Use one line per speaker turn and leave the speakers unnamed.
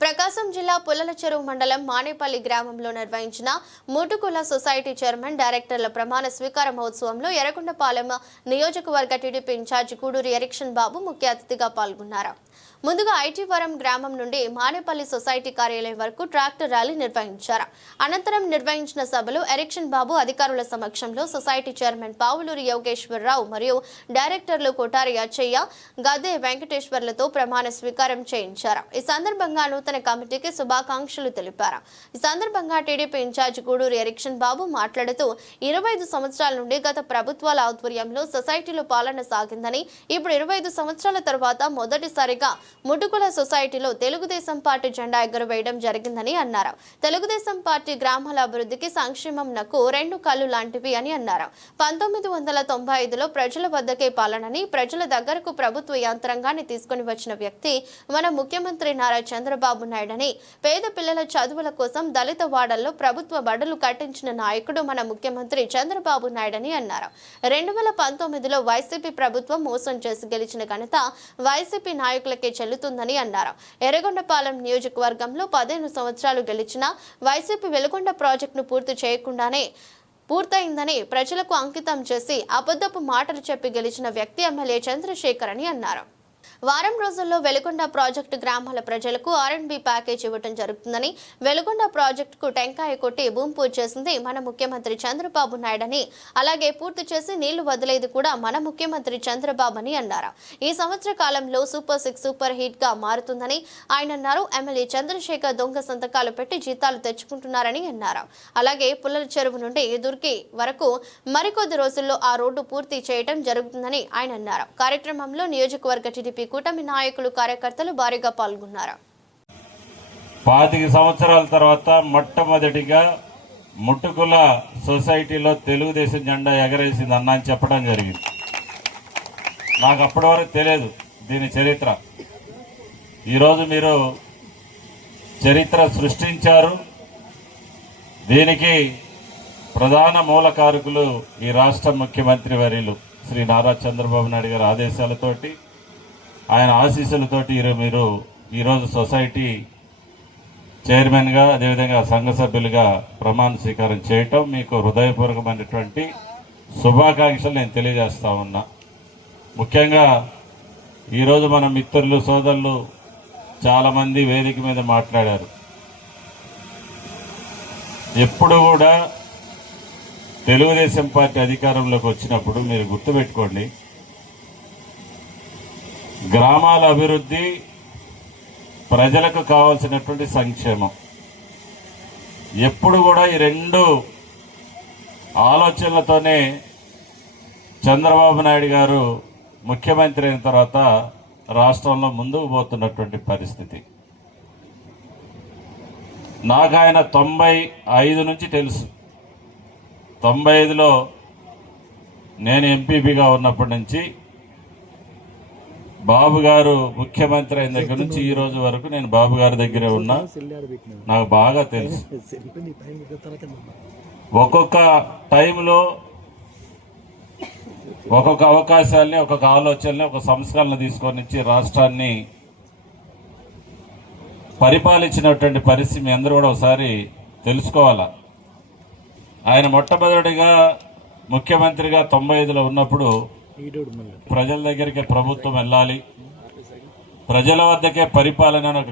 ప్రకాశం జిల్లా పుల్లల చెరువు మండలం మానేపల్లి గ్రామంలో నిర్వహించిన ముటుకుల సొసైటీ చైర్మన్ డైరెక్టర్ల ప్రమాణ స్వీకార మహోత్సవంలో ఎర్రగొండపాలెం నియోజకవర్గ టీడీపీ ఇన్ఛార్జ్ గూడూరి ఎరిక్షన్ బాబు ముఖ్య అతిథిగా పాల్గొన్నారు. ముందుగా ఐటీవరం గ్రామం నుండి మానేపల్లి సొసైటీ కార్యాలయం వరకు ట్రాక్టర్ ర్యాలీ నిర్వహించారు. అనంతరం నిర్వహించిన సభలో ఎరిక్షన్ బాబు అధికారుల సమక్షంలో సొసైటీ చైర్మన్ పావులూరి యోగేశ్వరరావు మరియు డైరెక్టర్లు కొటారి అచ్చయ్య గదే వెంకటేశ్వర్లతో ప్రమాణ స్వీకారం చేయించారు. ఈ సందర్భంగా నూతన కమిటీకి శుభాకాంక్షలు తెలిపారు. ఈ సందర్భంగా టీడీపీ ఇన్ఛార్జ్ గూడూరు ఎరిక్షన్ బాబు మాట్లాడుతూ ఇరవై ఐదు సంవత్సరాల నుండి గత ప్రభుత్వాల ఆధ్వర్యంలో సొసైటీలో పాలన సాగిందని ఇప్పుడు ఇరవై ఐదు సంవత్సరాల తర్వాత మొదటిసారిగా ముటుకుల సొసైటీలో తెలుగుదేశం పార్టీ జెండా ఎగురవేయడం జరిగిందని అన్నారు. తెలుగుదేశం పార్టీ గ్రామాల అభివృద్ధికి సంక్షేమంనకు రెండు కళ్ళు లాంటివి అని అన్నారు. పంతొమ్మిది వందల తొంభై ఐదులో ప్రజల వద్దకే పాలనని ప్రజల దగ్గరకు ప్రభుత్వ యంత్రాంగాన్ని తీసుకుని వచ్చిన వ్యక్తి మన ముఖ్యమంత్రి నారా చంద్రబాబు నాయుడని పేద పిల్లల చదువుల కోసం దళిత వాడల్లో ప్రభుత్వ బడులు కట్టించిన నాయకుడు మన ముఖ్యమంత్రి చంద్రబాబు నాయుడని అన్నారు. రెండు వేల పంతొమ్మిదిలో వైసీపీ ప్రభుత్వం మోసం చేసి గెలిచిన ఘనత వైసీపీ నాయకులకే చెల్లుతుందని అన్నారు. ఎర్రగొండపాలెం నియోజకవర్గంలో పదిహేను సంవత్సరాలు గెలిచిన వైసీపీ వెలుగొండ ప్రాజెక్టును పూర్తి చేయకుండానే పూర్తయిందని ప్రజలకు అంకితం చేసి అబద్ధపు మాటలు చెప్పి గెలిచిన వ్యక్తి ఎమ్మెల్యే చంద్రశేఖర్ అని అన్నారు. వారం రోజుల్లో వెలుగొండ ప్రాజెక్టు గ్రామాల ప్రజలకు ఆర్ఎండ్బి ప్యాకేజ్ ఇవ్వడం జరుగుతుందని వెలుగొండ ప్రాజెక్టుకు టెంకాయ కొట్టి భూమి పూజ చేసింది మన ముఖ్యమంత్రి చంద్రబాబు నాయుడని అలాగే పూర్తి చేసి నీళ్ళు వదిలేది కూడా మన ముఖ్యమంత్రి చంద్రబాబు అని అన్నారు. ఈ సంవత్సర కాలంలో సూపర్ సిక్స్ సూపర్ హిట్గా మారుతుందని ఆయన అన్నారు. ఎమ్మెల్యే చంద్రశేఖర్ దొంగ సంతకాలు పెట్టి జీతాలు తెచ్చుకుంటున్నారని అన్నారు. అలాగే పుల్లల చెరువు నుండి దుర్గి వరకు మరికొద్ది రోజుల్లో ఆ రోడ్డు పూర్తి చేయడం జరుగుతుందని ఆయన అన్నారు. కార్యక్రమంలో నియోజకవర్గ టీడీపీ కూటమి నాయకులు కార్యకర్తలు భారీగా పాల్గొన్నారు?
పాతిక సంవత్సరాల తర్వాత మొట్టమొదటిగా ముట్టుకుల సొసైటీలో తెలుగుదేశం జెండా ఎగరేసింది అన్న అని చెప్పడం జరిగింది. నాకు అప్పటి వరకు తెలియదు దీని చరిత్ర. ఈరోజు మీరు చరిత్ర సృష్టించారు. దీనికి ప్రధాన మూలకారకులు ఈ రాష్ట్ర ముఖ్యమంత్రి వర్యులు శ్రీ నారా చంద్రబాబు నాయుడు గారి ఆదేశాలతోటి ఆయన ఆశీస్సులతోటి మీరు ఈరోజు సొసైటీ చైర్మన్గా అదేవిధంగా సంఘ సభ్యులుగా ప్రమాణ స్వీకారం చేయటం మీకు హృదయపూర్వకమైనటువంటి శుభాకాంక్షలు నేను తెలియజేస్తా ఉన్నా. ముఖ్యంగా ఈరోజు మన మిత్రులు సోదరులు చాలామంది వేదిక మీద మాట్లాడారు. ఎప్పుడు కూడా తెలుగుదేశం పార్టీ అధికారంలోకి వచ్చినప్పుడు మీరు గుర్తుపెట్టుకోండి గ్రామాల అభివృద్ధి ప్రజలకు కావాల్సినటువంటి సంక్షేమం. ఎప్పుడు కూడా ఈ రెండు ఆలోచనలతోనే చంద్రబాబు నాయుడు గారు ముఖ్యమంత్రి అయిన తర్వాత రాష్ట్రంలో ముందుకు పోతున్నటువంటి పరిస్థితి. నాకు ఆయన తొంభై ఐదు నుంచి తెలుసు. తొంభై ఐదులో నేను ఎంపీపీగా ఉన్నప్పటి నుంచి బాబు గారు ముఖ్యమంత్రి అయిన దగ్గర నుంచి ఈ రోజు వరకు నేను బాబు గారి దగ్గరే ఉన్నా. నాకు బాగా తెలుసు. ఒక్కొక్క టైంలో ఒక్కొక్క అవకాశాల్ని ఒక్కొక్క ఆలోచనని ఒక సంస్కరణ తీసుకొని ఇచ్చి రాష్ట్రాన్ని పరిపాలించినటువంటి పరిస్థితి మీ అందరూ కూడా ఒకసారి తెలుసుకోవాలా? ఆయన మొట్టమొదటిగా ముఖ్యమంత్రిగా తొంభై ఐదులో ఉన్నప్పుడు ప్రజల దగ్గరికి ప్రభుత్వం వెళ్ళాలి. ప్రజల వద్దకే పరిపాలన ఒక